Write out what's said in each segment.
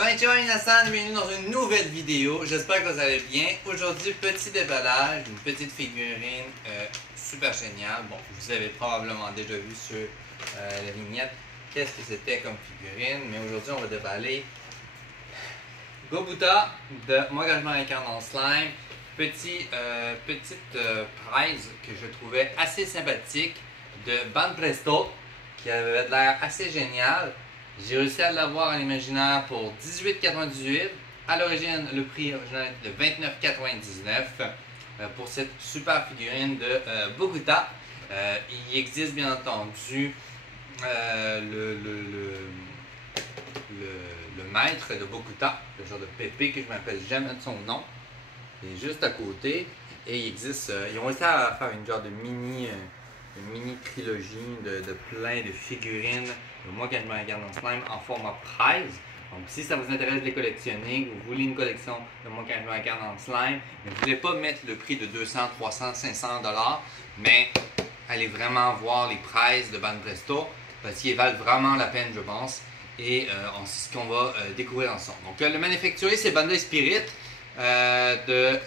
Konnichiwa minasan, bienvenue dans une nouvelle vidéo. J'espère que vous allez bien. Aujourd'hui, petit déballage d'une petite figurine super géniale. Bon, vous avez probablement déjà vu sur la vignette qu'est-ce que c'était comme figurine, mais aujourd'hui on va déballer Gobutta de Moi quand je m'incarne en slime. Petite prize que je trouvais assez sympathique de Banpresto qui avait l'air assez génial. J'ai réussi à l'avoir à l'imaginaire pour 18,98 $. À l'origine, le prix original était de 29,99 $. Pour cette super figurine de Bogota. Il existe bien entendu le maître de Bogota, le genre de pépé que je ne m'appelle jamais de son nom. Il est juste à côté. Et il existe, ils ont réussi à faire une genre de mini trilogie de plein de figurines de Moi quand je me regarde en slime en format prize. Donc si ça vous intéresse de les collectionner, que vous voulez une collection de Moi quand je me regarde en slime, ne voulez pas mettre le prix de 200, 300, 500 $, mais allez vraiment voir les prizes de Banpresto parce qu'ils valent vraiment la peine, je pense. Et c'est ce qu'on va découvrir ensemble. Donc le manufacturier c'est Bandai Spirit de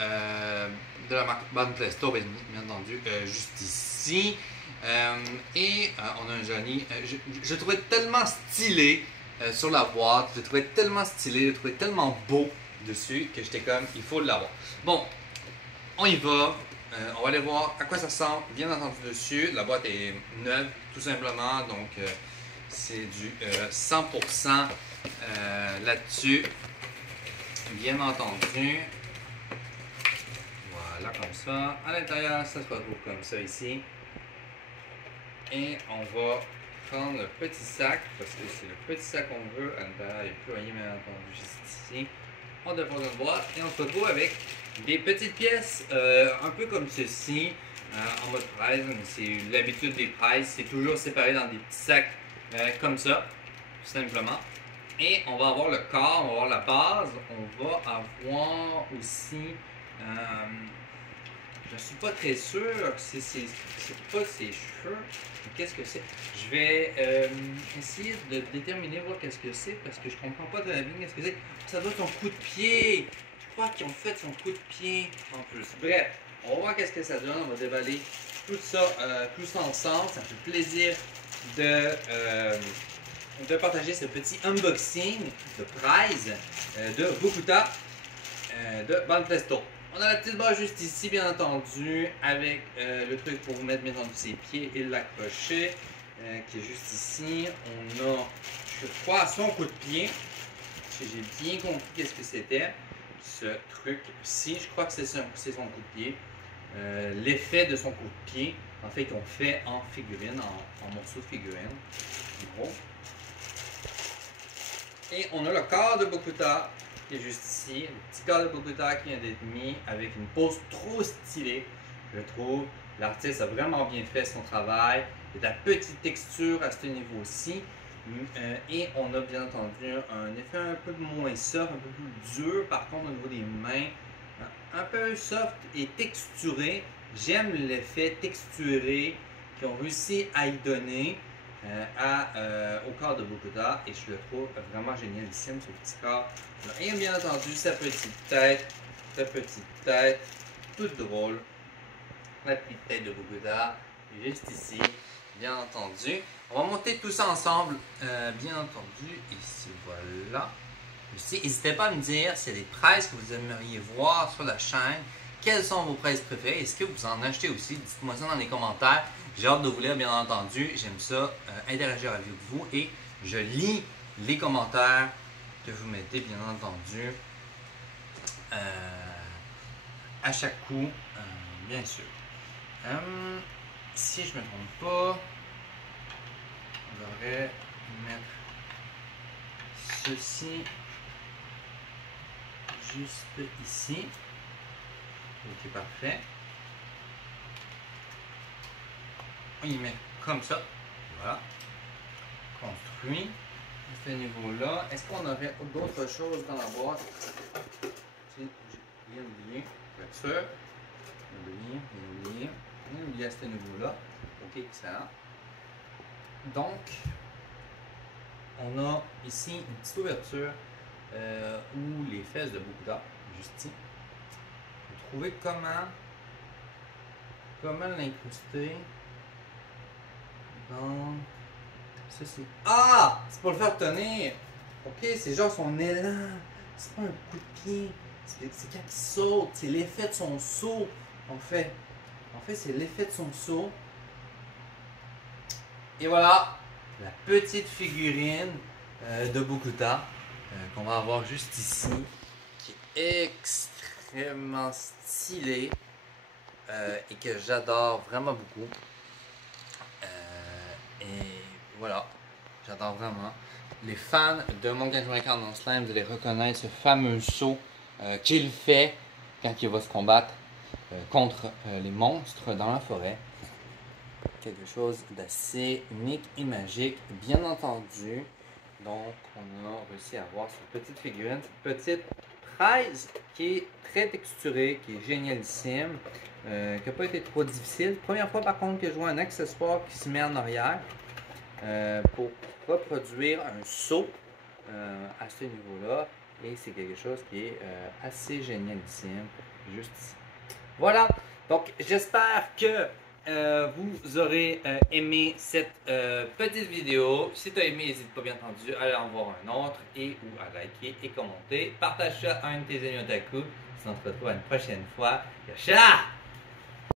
la marque Banpresto, bien entendu, juste ici. On a un joli. Je trouvais tellement stylé sur la boîte, je trouvais tellement stylé, je trouvais tellement beau dessus que j'étais comme, il faut l'avoir. Bon, on y va. On va aller voir à quoi ça ressemble, bien entendu, dessus. La boîte est neuve, tout simplement, donc c'est du 100% là-dessus, bien entendu. Voilà, comme ça. À l'intérieur, ça se retrouve comme ça ici. Et on va prendre le petit sac, parce que c'est le petit sac qu'on veut. À l'intérieur, il est plus rien, bien entendu, juste ici. On dépose notre boîte et on se retrouve avec des petites pièces, un peu comme ceci, en mode prize. C'est l'habitude des prizes, c'est toujours séparé dans des petits sacs comme ça, tout simplement. Et on va avoir le corps, on va avoir la base, on va avoir aussi... je suis pas très sûr, c'est pas ses cheveux. Qu'est-ce que c'est? Je vais essayer de déterminer, voir qu'est-ce que c'est, parce que je comprends pas très bien qu'est-ce que c'est. Ça doit être son coup de pied. Je crois qu'ils ont fait son coup de pied en plus. Bref, on va voir qu'est-ce que ça donne. On va déballer tout ça ensemble. Ça me fait plaisir de partager ce petit unboxing de prize de Bogota de Banpresto. On a la petite barre juste ici, bien entendu, avec le truc pour vous mettre bien entendu ses pieds et l'accrocher, qui est juste ici. On a, je crois, son coup de pied. J'ai bien compris qu'est-ce que c'était, ce truc-ci. Je crois que c'est son coup de pied. L'effet de son coup de pied, en fait, qu'on fait en figurine, en morceaux de figurine. En gros. Et on a le corps de Bogota qui est juste ici, le petit corps de Bogota qui vient d'être mis avec une pose trop stylée, je trouve. L'artiste a vraiment bien fait son travail. Il y a de la petite texture à ce niveau-ci. Et on a bien entendu un effet un peu moins soft, un peu plus dur par contre au niveau des mains. Un peu soft et texturé. J'aime l'effet texturé qu'ils ont réussi à y donner. Au corps de Bogota et je le trouve vraiment génialissime ce petit corps. Et bien entendu sa petite tête, toute drôle, la petite tête de Bogota, juste ici, bien entendu. On va monter tout ça ensemble, bien entendu, ici, voilà. Aussi, n'hésitez pas à me dire s'il y a des prises que vous aimeriez voir sur la chaîne. Quelles sont vos prises préférées? Est-ce que vous en achetez aussi? Dites-moi ça dans les commentaires. J'ai hâte de vous lire, bien entendu. J'aime ça, interagir avec vous. Et je lis les commentaires que vous mettez, bien entendu, à chaque coup, bien sûr. Si je ne me trompe pas, on devrait mettre ceci juste ici. Ok, parfait. On y met comme ça. Voilà. Construit. À ce niveau-là. Est-ce qu'on aurait d'autres choses dans la boîte? J'ai bien oublié. Voiture. Bien oublié à ce niveau-là. Ok, excellent. Donc, on a ici une petite ouverture ou les fesses de Bokuta, juste ici. Vous trouvez comment l'incruster dans ceci. Ah! C'est pour le faire tenir! Ok, c'est genre son élan. C'est pas un coup de pied. C'est quand il saute. C'est l'effet de son saut. En fait, c'est l'effet de son saut. Et voilà, la petite figurine de Bokuta qu'on va avoir juste ici, qui est extrêmement stylée et que j'adore vraiment beaucoup. Et voilà, j'adore vraiment. Les fans de Mon Gang dans Slime, vous allez reconnaître ce fameux saut qu'il fait quand il va se combattre contre les monstres dans la forêt. Quelque chose d'assez unique et magique, bien entendu. Donc, on a réussi à avoir cette petite figurine, cette petite fraise qui est très texturée, qui est génialissime, qui n'a pas été trop difficile. Première fois, par contre, que je vois un accessoire qui se met en arrière pour reproduire un saut à ce niveau-là. Et c'est quelque chose qui est assez génialissime, juste ici. Voilà, donc j'espère que vous aurez aimé cette petite vidéo. Si tu as aimé, n'hésite pas bien entendu à aller en voir un autre et ou à liker et commenter. Partage ça à un de tes amis otaku. Sinon on se retrouve à une prochaine fois. Yasha!